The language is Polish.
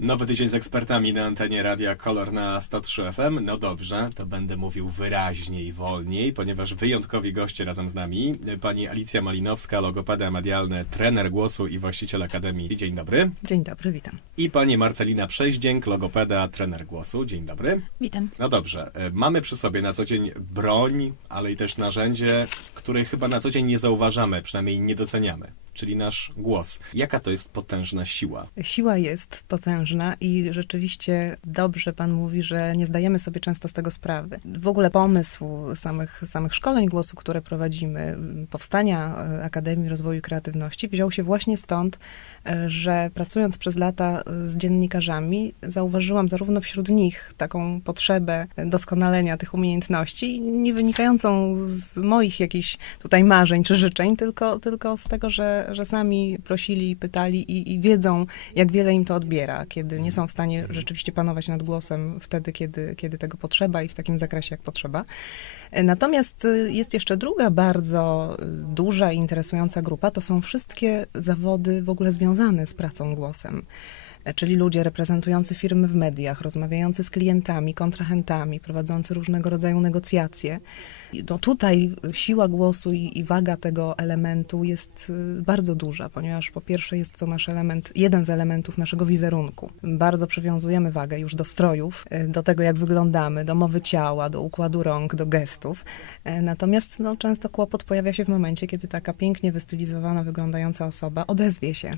Nowy tydzień z ekspertami na antenie Radia Kolor na 103 FM. No dobrze, to będę mówił wyraźniej, wolniej, ponieważ wyjątkowi goście razem z nami. Pani Alicja Malinowska, logopeda medialny, trener głosu i właściciel Akademii. Dzień dobry. Dzień dobry, witam. I pani Marcelina Przeździęk, logopeda, trener głosu. Dzień dobry. Witam. No dobrze, e, mamy przy sobie na co dzień broń, ale i też narzędzie, których chyba na co dzień nie zauważamy, przynajmniej nie doceniamy, czyli nasz głos. Jaka to jest potężna siła? Siła jest potężna i rzeczywiście dobrze pan mówi, że nie zdajemy sobie często z tego sprawy. W ogóle pomysł samych, samych szkoleń głosu, które prowadzimy, powstania e, Akademii Rozwoju Kreatywności wziął się właśnie stąd, e, że pracując przez lata e, z dziennikarzami, zauważyłam zarówno wśród nich taką potrzebę doskonalenia tych umiejętności, nie wynikającą z moich jakichś tutaj marzeń czy życzeń, tylko, tylko z tego, że, że sami prosili, pytali i, i wiedzą, jak wiele im to odbiera, kiedy nie są w stanie rzeczywiście panować nad głosem wtedy, kiedy, kiedy tego potrzeba i w takim zakresie, jak potrzeba. Natomiast y, jest jeszcze druga bardzo y, duża i interesująca grupa, to są wszystkie zawody w ogóle związane z pracą głosem. Czyli ludzie reprezentujący firmy w mediach, rozmawiający z klientami, kontrahentami, prowadzący różnego rodzaju negocjacje. No tutaj siła głosu i, i waga tego elementu jest y, bardzo duża, ponieważ po pierwsze jest to nasz element, jeden z elementów naszego wizerunku. Bardzo przywiązujemy wagę już do strojów, y, do tego jak wyglądamy, do mowy ciała, do układu rąk, do gestów. E, Natomiast no, często kłopot pojawia się w momencie, kiedy taka pięknie wystylizowana, wyglądająca osoba odezwie się